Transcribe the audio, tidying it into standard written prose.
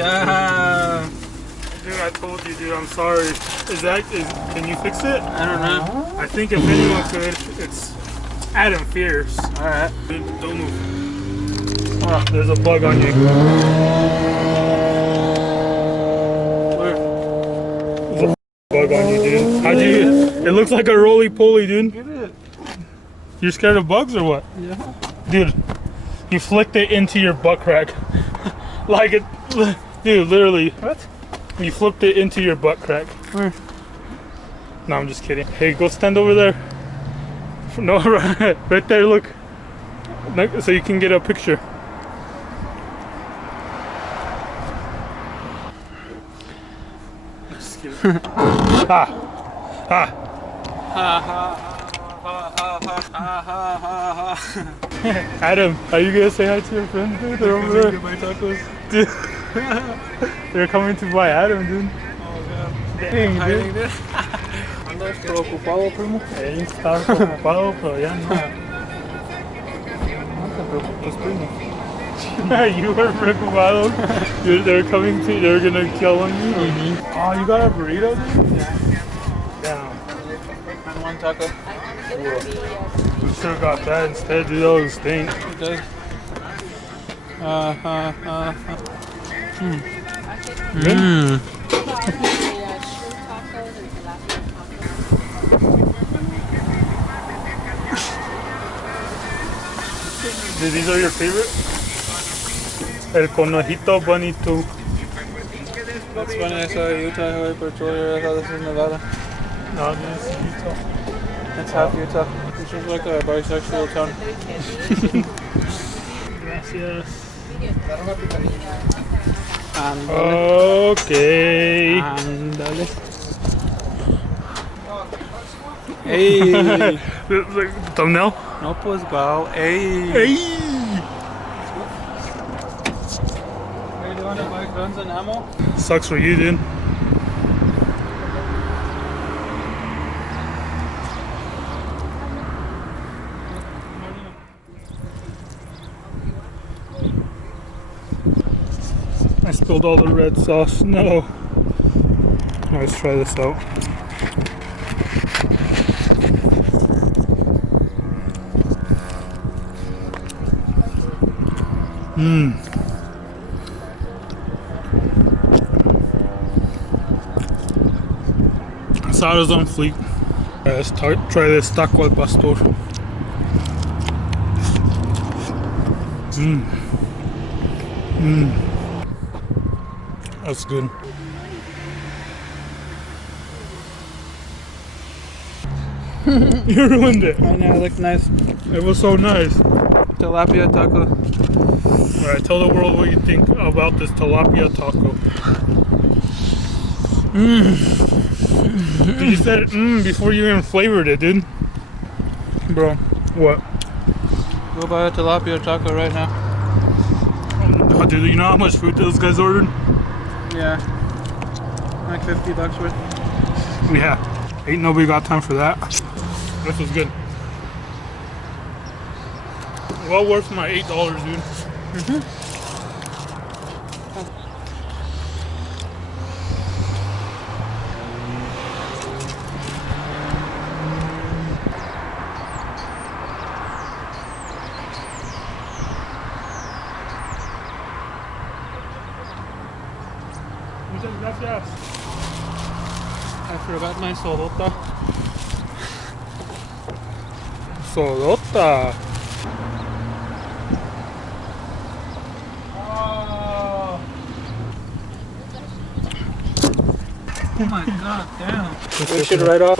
Damn. Dude, I told you, dude. I'm sorry. Can you fix it? I don't know. I think if anyone could, it's Adam Fierce. Alright. Dude, don't move. Oh, there's a bug on you. Where? There's a bug on you, dude. How'd you? It looks like a roly-poly, dude. Get it. You're scared of bugs or what? Yeah. Dude, you flicked it into your butt crack. Like it, dude, literally. What? You flipped it into your butt crack. Where? No, I'm just kidding. Hey, go stand over there. No, right there, look. So you can get a picture. Just kidding. Ha! Ha! Ha ha ha ha ha ha ha. Adam, are you gonna say hi to your friends, dude? They're over there. Get my tacos. Dude. They're coming to buy Adam, dude. Oh god. Dang, Hiding dude. this. ¿Andas preocupado, primo? Él está preocupado, pero ya no. No te preocupes, primo. You were preocupado. They're coming to. They're gonna kill on you. Oh, you got a burrito, dude? Yeah. Damn. And one taco. We should have got that instead, dude. That was stink. It does. Dude, these are your favorite? El conejito bonito. That's funny, I saw Utah Highway Patrol. I thought this was Nevada. No, this is Utah. It's half Utah. This is like a bisexual town. Gracias. Ándale. Okay. Ándale. Hey. Like thumbnail? No, pues wow. Hey. Hey. Are you want to buy guns and ammo? Sucks for you, dude. I spilled all the red sauce. No. Let's try this out. Mmm. Sauce on fleek. Let's try this taco al pastor. Mmm. Mmm. That's good. You ruined it. I know, it looked nice. It was so nice. Tilapia taco. Alright, tell the world what you think about this tilapia taco. Dude, you said before you even flavored it, dude. Bro, What? go buy a tilapia taco right now. Oh, dude, you know how much food those guys ordered? Yeah. Like $50 worth. Yeah. Ain't nobody got time for that. This was good. Well worth my $8, dude. Muchas gracias. I forgot my sodota. Sodota. Oh my god, damn. We should write off